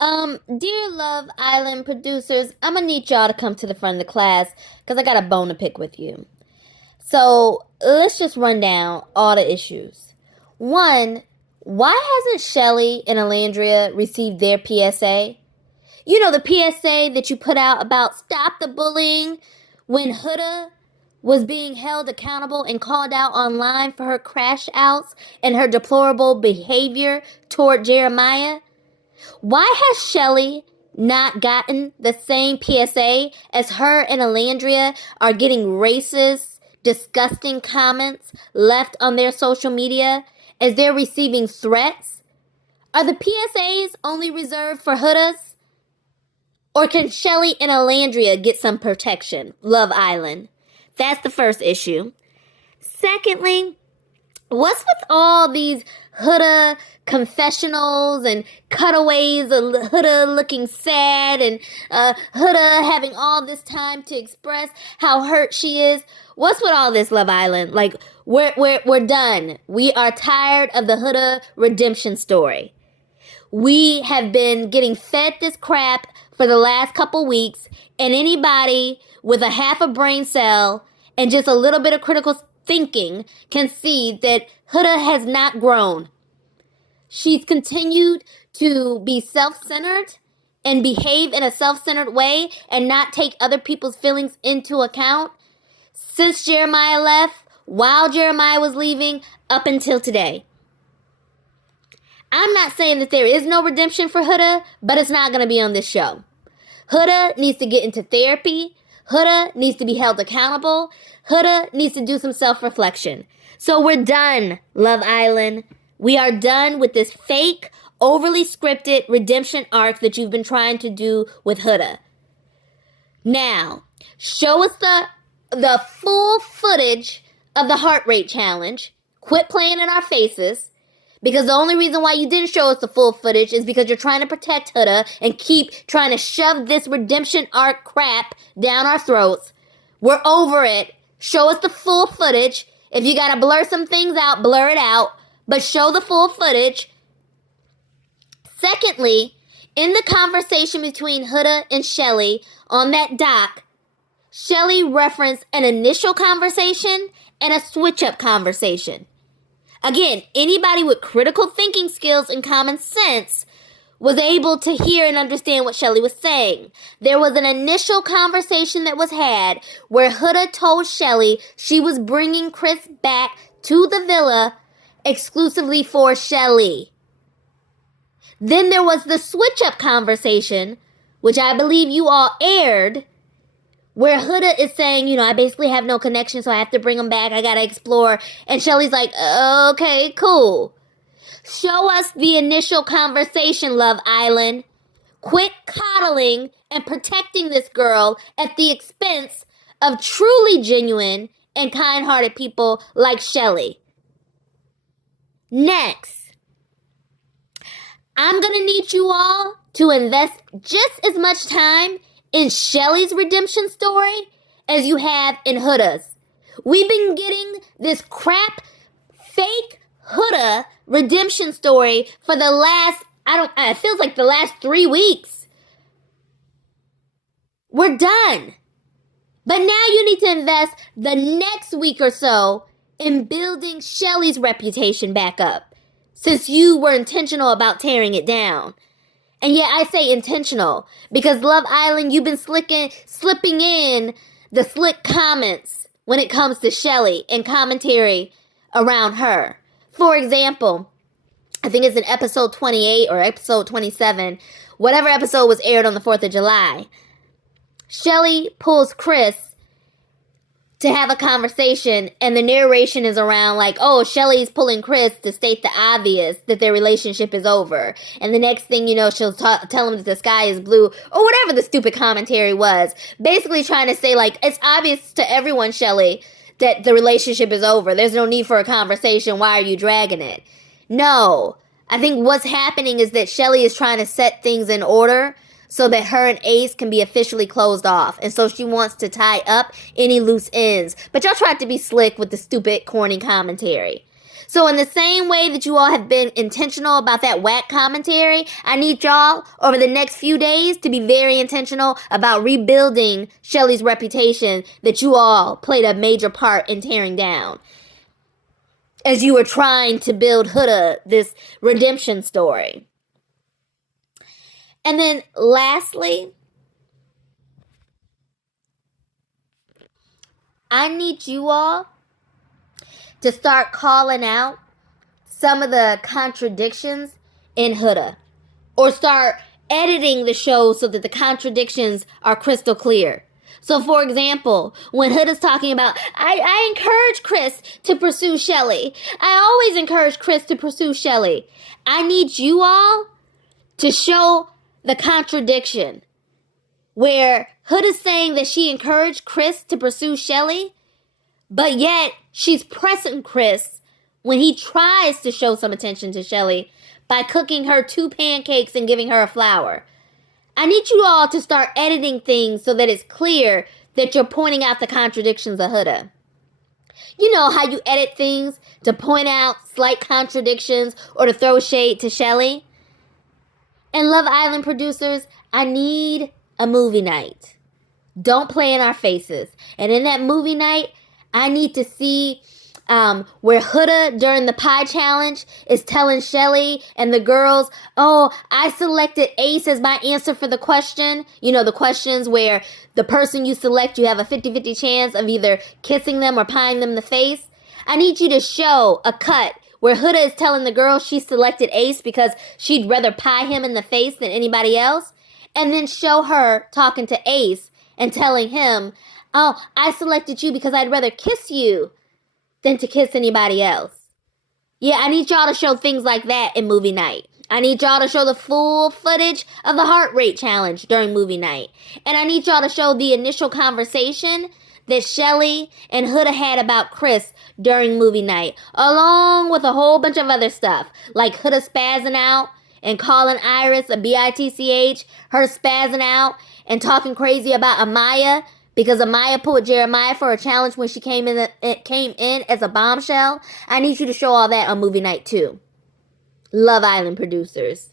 Dear Love Island producers, I'm gonna need y'all to come to the front of the class because I got a bone to pick with you. So let's just run down all the issues. One, why hasn't Shelly and Alandria received their PSA? You know, the PSA that you put out about stop the bullying when Huda was being held accountable and called out online for her crash outs and her deplorable behavior toward Jeremiah. Why has Shelly not gotten the same PSA as her and Alandria are getting racist, disgusting comments left on their social media as they're receiving threats? Are the PSAs only reserved for Hudas? Or can Shelly and Alandria get some protection? Love Island. That's the first issue. Secondly, what's with all these Huda confessionals and cutaways of Huda looking sad and Huda having all this time to express how hurt she is? What's with all this, Love Island? Like, we're done. We are tired of the Huda redemption story. We have been getting fed this crap for the last couple weeks, and anybody with a half a brain cell and just a little bit of critical thinking can see that Huda has not grown. She's continued to be self-centered and behave in a self-centered way and not take other people's feelings into account since Jeremiah left, while Jeremiah was leaving, up until today. I'm not saying that there is no redemption for Huda, but it's not going to be on this show. Huda needs to get into therapy. Huda needs to be held accountable. Huda needs to do some self-reflection. So we're done, Love Island. We are done with this fake, overly scripted redemption arc that you've been trying to do with Huda. Now, show us the full footage of the heart rate challenge. Quit playing in our faces. Because the only reason why you didn't show us the full footage is because you're trying to protect Huda and keep trying to shove this redemption arc crap down our throats. We're over it. Show us the full footage. If you gotta blur some things out, blur it out. But show the full footage. Secondly, in the conversation between Huda and Shelly on that doc, Shelly referenced an initial conversation and a switch-up conversation. Again, anybody with critical thinking skills and common sense was able to hear and understand what Shelly was saying. There was an initial conversation that was had where Huda told Shelly she was bringing Chris back to the villa exclusively for Shelly. Then there was the switch-up conversation, which I believe you all aired, where Huda is saying, I basically have no connection, so I have to bring him back. I gotta explore. And Shelly's like, okay, cool. Show us the initial conversation, Love Island. Quit coddling and protecting this girl at the expense of truly genuine and kind-hearted people like Shelly. Next, I'm gonna need you all to invest just as much time in Shelly's redemption story as you have in Huda's. We've been getting this crap, fake Huda redemption story for the last, it feels like the last 3 weeks. We're done. But now you need to invest the next week or so in building Shelly's reputation back up, since you were intentional about tearing it down. And yet I say intentional because Love Island, you've been slipping in the slick comments when it comes to Shelly and commentary around her. For example, I think it's in episode 28 or episode 27, whatever episode was aired on the 4th of July. Shelly pulls Chris to have a conversation, and the narration is around like, oh, Shelly's pulling Chris to state the obvious that their relationship is over. And the next thing you know, she'll tell him that the sky is blue, or whatever the stupid commentary was. Basically trying to say, like, it's obvious to everyone, Shelly, that the relationship is over. There's no need for a conversation. Why are you dragging it? No. I think what's happening is that Shelly is trying to set things in order so that her and Ace can be officially closed off. And so she wants to tie up any loose ends. But y'all tried to be slick with the stupid, corny commentary. So in the same way that you all have been intentional about that whack commentary, I need y'all over the next few days to be very intentional about rebuilding Shelly's reputation that you all played a major part in tearing down as you were trying to build Huda this redemption story. And then lastly, I need you all to start calling out some of the contradictions in Huda, or start editing the show so that the contradictions are crystal clear. So, for example, when Huda's talking about, I encourage Chris to pursue Shelly. I always encourage Chris to pursue Shelly. I need you all to show the contradiction where Huda's saying that she encouraged Chris to pursue Shelly, but yet she's pressing Chris when he tries to show some attention to Shelly by cooking her 2 pancakes and giving her a flower. I need you all to start editing things so that it's clear that you're pointing out the contradictions of Huda. You know how you edit things to point out slight contradictions or to throw shade to Shelly? And Love Island producers, I need a movie night. Don't play in our faces. And in that movie night, I need to see where Huda during the pie challenge is telling Shelly and the girls, oh, I selected Ace as my answer for the question. You know, the questions where the person you select, you have a 50-50 chance of either kissing them or pieing them in the face. I need you to show a cut where Huda is telling the girls she selected Ace because she'd rather pie him in the face than anybody else. And then show her talking to Ace and telling him, oh, I selected you because I'd rather kiss you than to kiss anybody else. Yeah, I need y'all to show things like that in movie night. I need y'all to show the full footage of the heart rate challenge during movie night. And I need y'all to show the initial conversation that Shelly and Huda had about Chris during movie night, along with a whole bunch of other stuff, like Huda spazzing out and calling Iris a bitch, her spazzing out and talking crazy about Amaya, because Amaya put Jeremiah for a challenge when she came in as a bombshell. I need you to show all that on movie night too. Love Island producers.